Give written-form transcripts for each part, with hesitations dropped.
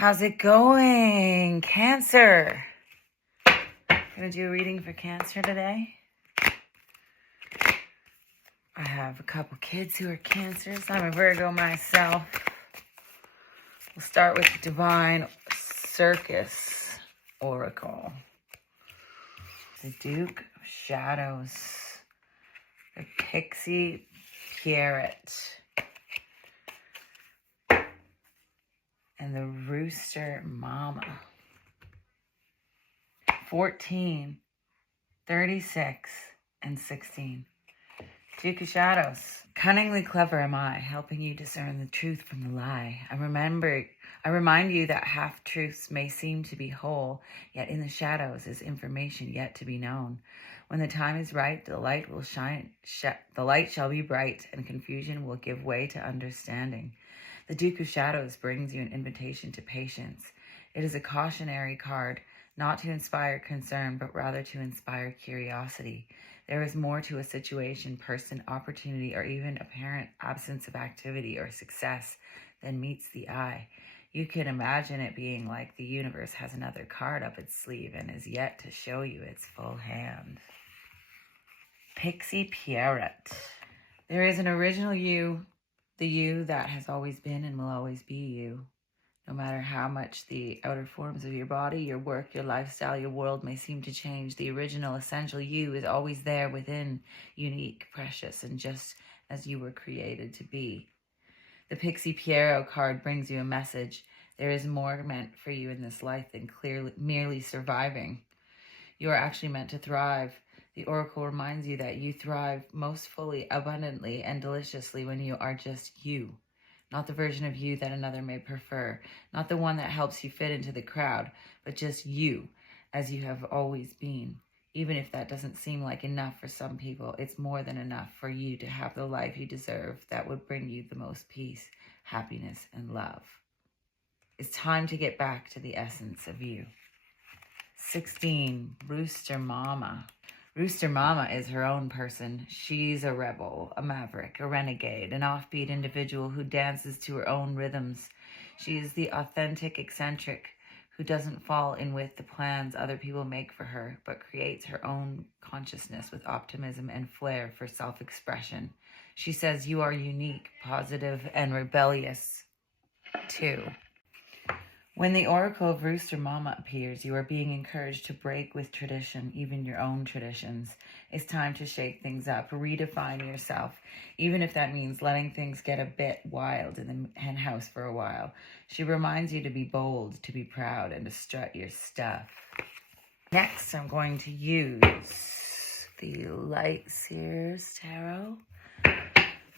How's it going, Cancer? Gonna do a reading for Cancer today. I have a couple kids who are Cancers. I'm a Virgo myself. We'll start with the Divine Circus Oracle. The Duke of Shadows. The Pixie Pierrot. And the Rooster Mama. 14, 36, and 16. Duke of Shadows. Cunningly clever am I, helping you discern the truth from the lie. I remind you that half-truths may seem to be whole, yet in the shadows is information yet to be known. When the time is right, the light will shine. The light shall be bright, and confusion will give way to understanding. The Duke of Shadows brings you an invitation to patience. It is a cautionary card, not to inspire concern, but rather to inspire curiosity. There is more to a situation, person, opportunity, or even apparent absence of activity or success than meets the eye. You can imagine it being like the universe has another card up its sleeve and is yet to show you its full hand. Pixie Pierrot. There is an original you, the you that has always been and will always be you. No matter how much the outer forms of your body, your work, your lifestyle, your world may seem to change, the original essential you is always there within, unique, precious, and just as you were created to be. The Pixie Pierrot card brings you a message. There is more meant for you in this life than merely surviving. You are actually meant to thrive. The oracle reminds you that you thrive most fully, abundantly, and deliciously when you are just you. Not the version of you that another may prefer, not the one that helps you fit into the crowd, but just you, as you have always been. Even if that doesn't seem like enough for some people, it's more than enough for you to have the life you deserve that would bring you the most peace, happiness, and love. It's time to get back to the essence of you. 16, Rooster Mama. Rooster Mama is her own person. She's a rebel, a maverick, a renegade, an offbeat individual who dances to her own rhythms. She is the authentic eccentric who doesn't fall in with the plans other people make for her, but creates her own consciousness with optimism and flair for self-expression. She says you are unique, positive, and rebellious too. When the Oracle of Rooster Mama appears, you are being encouraged to break with tradition, even your own traditions. It's time to shake things up, redefine yourself, even if that means letting things get a bit wild in the hen house for a while. She reminds you to be bold, to be proud, and to strut your stuff. Next, I'm going to use the Light Sears Tarot.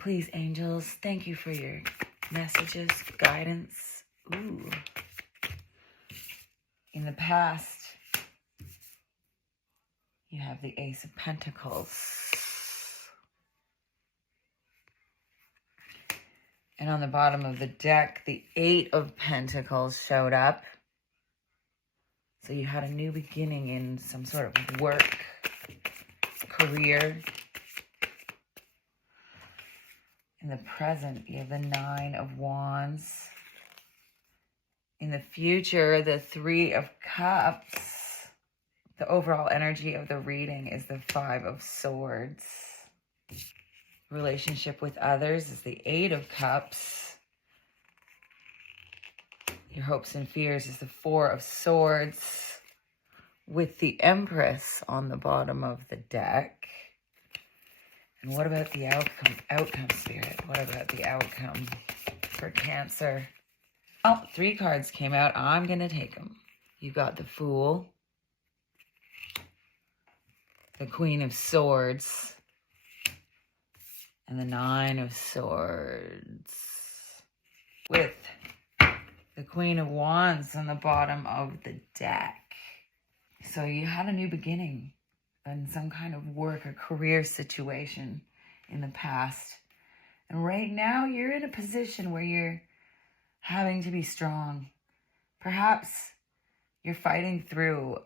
Please, angels, thank you for your messages, guidance. Ooh. In the past, you have the Ace of Pentacles. And on the bottom of the deck, the Eight of Pentacles showed up. So you had a new beginning in some sort of work, career. In the present, you have the Nine of Wands. In the future, the Three of Cups. The overall energy of the reading is the Five of Swords. Relationship with others is the Eight of Cups. Your hopes and fears is the Four of Swords. With the Empress on the bottom of the deck. And what about the outcome, Spirit? What about the outcome for Cancer? Oh, 3 cards came out. I'm going to take them. You got the Fool, the Queen of Swords, and the Nine of Swords. With the Queen of Wands on the bottom of the deck. So you had a new beginning in some kind of work or career situation in the past. And right now you're in a position where you're having to be strong. Perhaps you're fighting through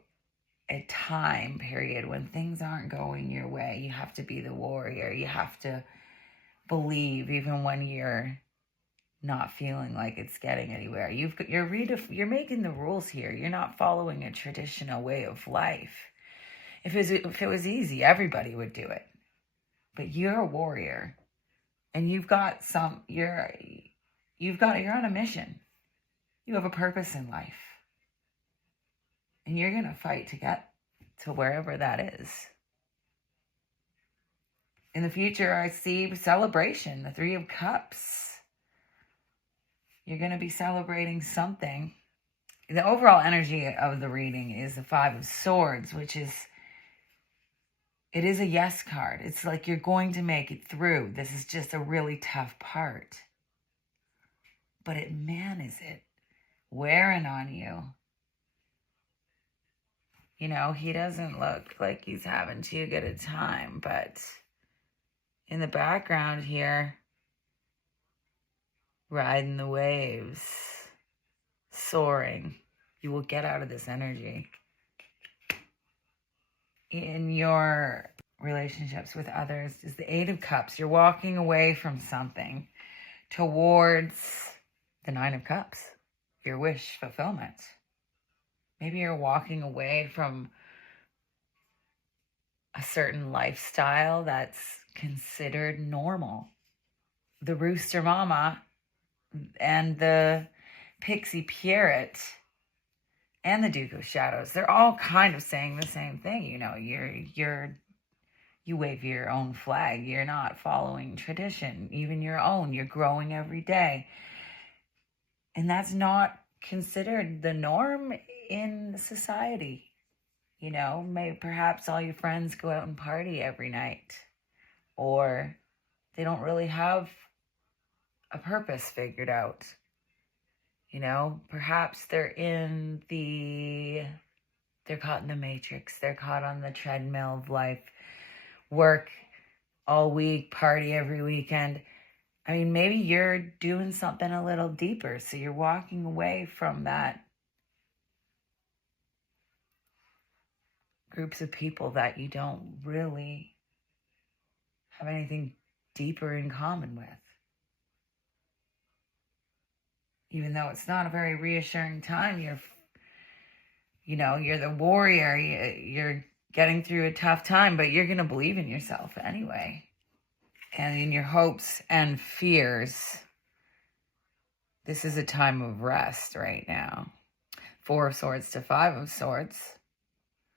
a time period when things aren't going your way. You have to be the warrior. You have to believe even when you're not feeling like it's getting anywhere. You're making the rules here. You're not following a traditional way of life. If it was easy, everybody would do it. But you're a warrior, and you're on a mission. You have a purpose in life, and you're gonna fight to get to wherever that is. In the future, I see celebration, the Three of Cups. You're going to be celebrating something. The overall energy of the reading is the Five of Swords, which is, it is a yes card. It's like you're going to make it through. This is just a really tough part. But man, is it wearing on you. You know, he doesn't look like he's having too good a time, but in the background here, riding the waves, soaring. You will get out of this energy. In your relationships with others is the Eight of Cups. You're walking away from something towards the Nine of Cups, your wish fulfillment. Maybe you're walking away from a certain lifestyle that's considered normal. The Rooster Mama and the Pixie Parrot and the Duke of Shadows, they're all kind of saying the same thing. You know, you wave your own flag. You're not following tradition, even your own. You're growing every day. And that's not considered the norm in society. You know, perhaps all your friends go out and party every night, or they don't really have a purpose figured out. You know, perhaps they're caught in the matrix. They're caught on the treadmill of life. Work all week, party every weekend. I mean, maybe you're doing something a little deeper. So you're walking away from that groups of people that you don't really have anything deeper in common with. Even though it's not a very reassuring time, you're the warrior. You're getting through a tough time, but you're going to believe in yourself anyway. And in your hopes and fears, this is a time of rest right now. Four of Swords to Five of Swords.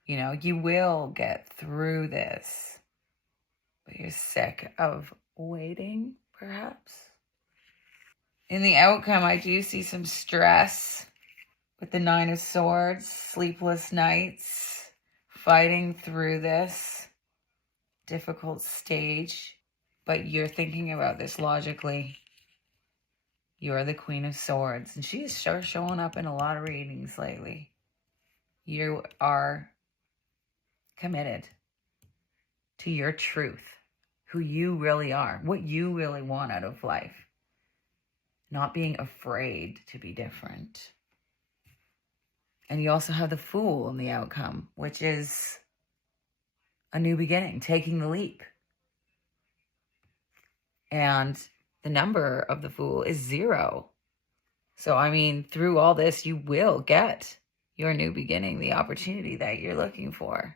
You know, you will get through this, but you're sick of waiting, perhaps. In the outcome, I do see some stress with the Nine of Swords, sleepless nights, fighting through this difficult stage. But you're thinking about this logically. You're the Queen of Swords, and she's sure showing up in a lot of readings lately. You are committed to your truth, who you really are, what you really want out of life. Not being afraid to be different. And you also have the Fool in the outcome, which is a new beginning, taking the leap. And the number of the Fool is 0. So, I mean, through all this, you will get your new beginning, the opportunity that you're looking for.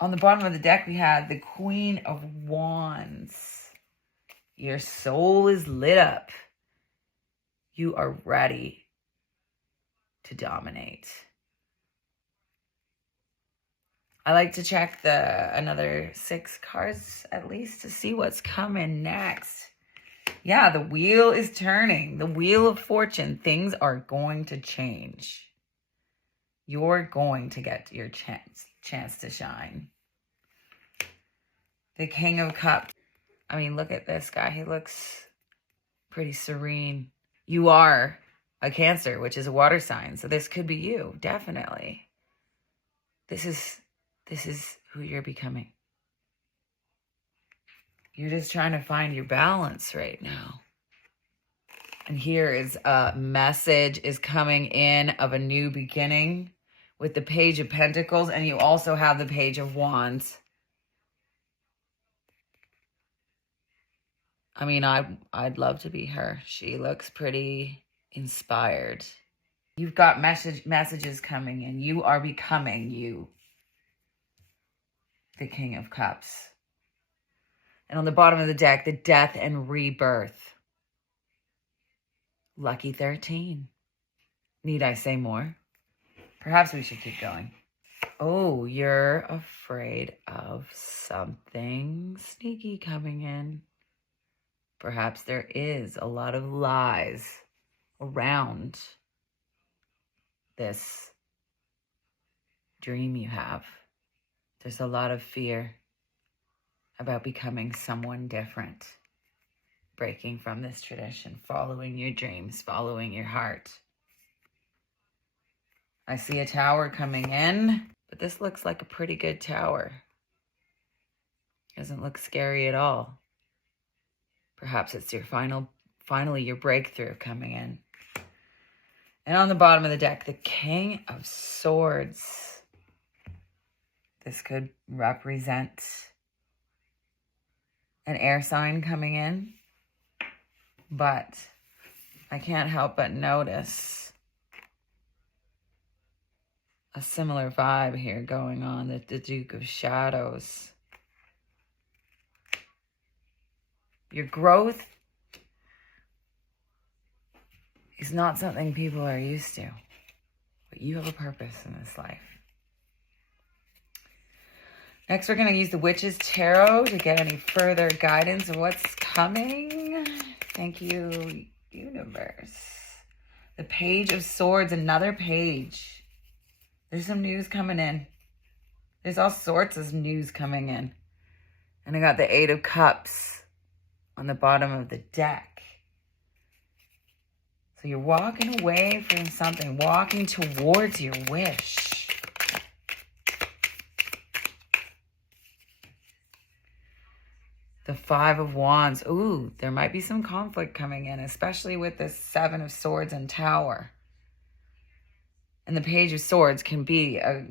On the bottom of the deck, we had the Queen of Wands. Your soul is lit up. You are ready to dominate. I like to check another 6 cards at least to see what's coming next. Yeah, the wheel is turning. The wheel of fortune. Things are going to change. You're going to get your chance to shine. The King of Cups. I mean, look at this guy. He looks pretty serene. You are a Cancer, which is a water sign. So this could be you, definitely. This is who you're becoming. You're just trying to find your balance right now. And here is a message is coming in of a new beginning with the Page of Pentacles. And you also have the Page of Wands. I mean, I'd love to be her. She looks pretty inspired. You've got messages coming in. You are becoming you, the King of Cups. And on the bottom of the deck, the death and rebirth. Lucky 13. Need I say more? Perhaps we should keep going. Oh, you're afraid of something sneaky coming in. Perhaps there is a lot of lies around this dream you have. There's a lot of fear about becoming someone different, breaking from this tradition, following your dreams, following your heart. I see a tower coming in, but this looks like a pretty good tower. Doesn't look scary at all. Perhaps it's your finally your breakthrough coming in. And on the bottom of the deck, the King of Swords. This could represent an air sign coming in, but I can't help but notice a similar vibe here going on, the Duke of Shadows. Your growth is not something people are used to, but you have a purpose in this life. Next, we're going to use the Witch's Tarot to get any further guidance of what's coming. Thank you, universe. The Page of Swords, another page. There's some news coming in. There's all sorts of news coming in. And I got the Eight of Cups on the bottom of the deck. So you're walking away from something, walking towards your wish. The Five of Wands. Ooh, there might be some conflict coming in, especially with this Seven of Swords and Tower. And the Page of Swords can be a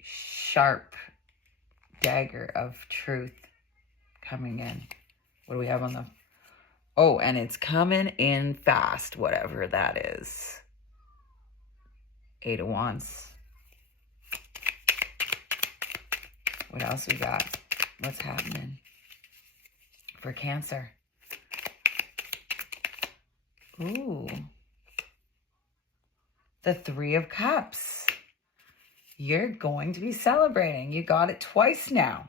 sharp dagger of truth coming in. What do we have on the... Oh, and it's coming in fast, whatever that is. Eight of Wands. What else we got? What's happening for Cancer? Ooh. The Three of Cups. You're going to be celebrating. You got it twice now.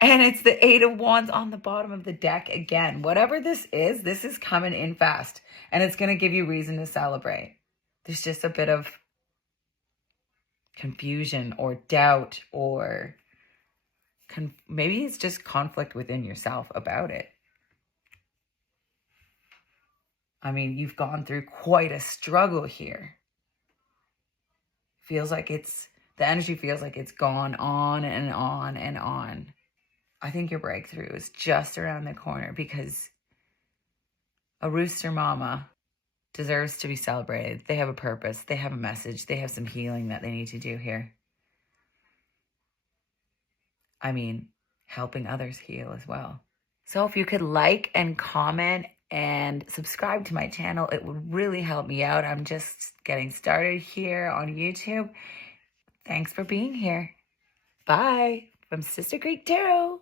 And it's the Eight of Wands on the bottom of the deck again. Whatever this is coming in fast. And it's going to give you reason to celebrate. There's just a bit of confusion or doubt or maybe it's just conflict within yourself about it. I mean, you've gone through quite a struggle here. Feels like the energy feels like it's gone on and on and on. I think your breakthrough is just around the corner because a rooster mama deserves to be celebrated. They have a purpose. They have a message. They have some healing that they need to do here. I mean, helping others heal as well. So if you could like and comment and subscribe to my channel, it would really help me out. I'm just getting started here on YouTube. Thanks for being here. Bye from Sister Creek Tarot.